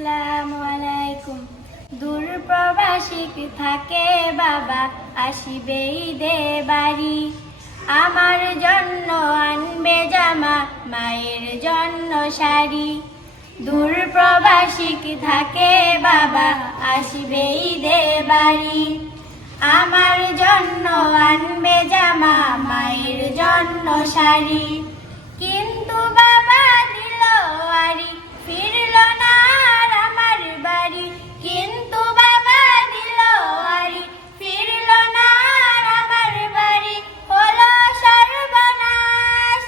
আসসালামু আলাইকুম। দূর প্রবাসিক থাকে বাবা, আসিবে ঈদে বাড়ি। আমার জন্য আনবে জামা, মায়ের জন্য শাড়ি। দূর প্রবাসিক থাকে বাবা, আসিবে ঈদে বাড়ি। আমার জন্য আনবে জামা, মায়ের জন্য শাড়ি। কিন্তু বাবা দিল আরি, ফিরল না আর আমার বাড়ি। কিন্তু বাবা দিল আরি, ফিরল না আর আমার বাড়ি। হলো সর্বনাশ,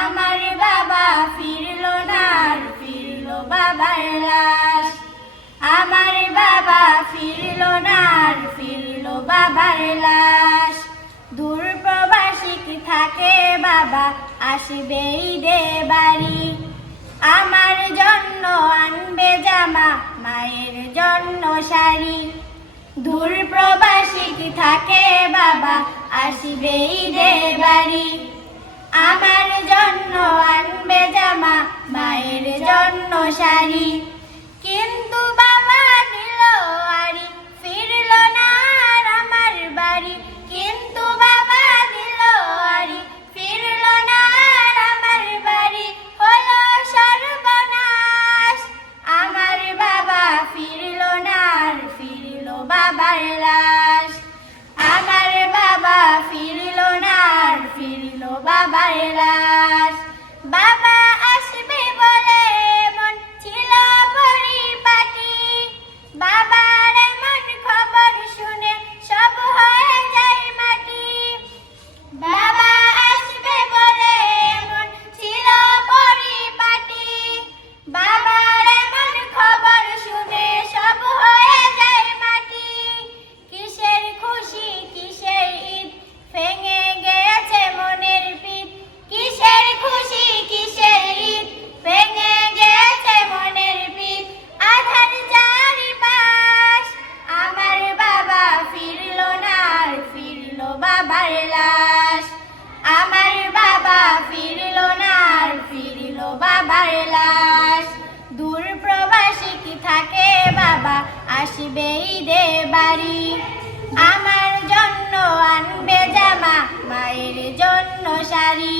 আমার বাবা ফিরল না আর ফিরল বাবার লাশ। আমার বাবা ফিরল না আর ফিরল বাবার লাশ। দূর প্রবাসিক থাকে বাবা, আসবে ঈদে বাড়ি। আমার জন্য আনবে জামা, মায়ের জন্য শাড়ি। দূর প্রবাসিক থাকে বাবা, আসবে ঈদে বাড়ি। আমার জন্য আনবে জামা, মায়ের জন্য শাড়ি। কিন্তু বাবা দিল আরি, ফিরল না আর আমার বাড়ি। কিন্তু বাবা দিল আরি, ফিরল না আর আমার বাড়ি। হলো সর্বনাশ, আমার বাবা ফিরল না আর ফিরল বাবার লাশ। আমার বাবা ফিরল না আর ফিরল বাবার লাশ। বাবা আসবে বলে মন ছিল পরিপাটি। বাবার এমন খবর শুনে সব হয়ে যায় মাটি। বাবা আসবে বলে মন ছিল পরিপাটি। বাবার এমন খবর শুনে সব হয়ে যায় মাটি। কিসের খুশি কিসের ঈদ, ভেঙে গেছে মনের পিঠ। কিসের খুশি কিসের ঈদ, ভেঙে গেছে মনের পিঠ। আধার চারিপাশ, আমার বাবা ফিরল না আর ফিরল বাবার লাশ। আমার বাবা ফিরল না আর ফিরল বাবার লাশ। দূর প্রবাসিক থাকে বাবা, আসবে ঈদে বাড়ি। আমার জন্য আনবে জামা, মায়ের জন্য শাড়ি।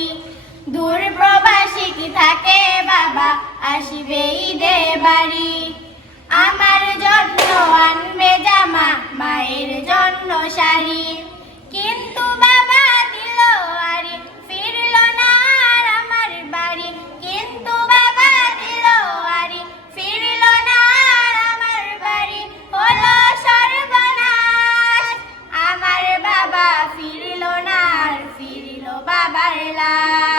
দূর প্রবাসিক থাকে বাবা, আসবে ঈদে বাড়ি। আমার জন্য আনবে জামা, মায়ের জন্য শাড়ি। কিন্তু বাবা দিল আরি, ফিরল না আর আমার বাড়ি। কিন্তু বাবা দিল আরি, ফিরল না আর আমার বাড়ি। হলো সর্বনাশ, আমার বাবা ফিরল না আর ফিরল বাবার লাশ।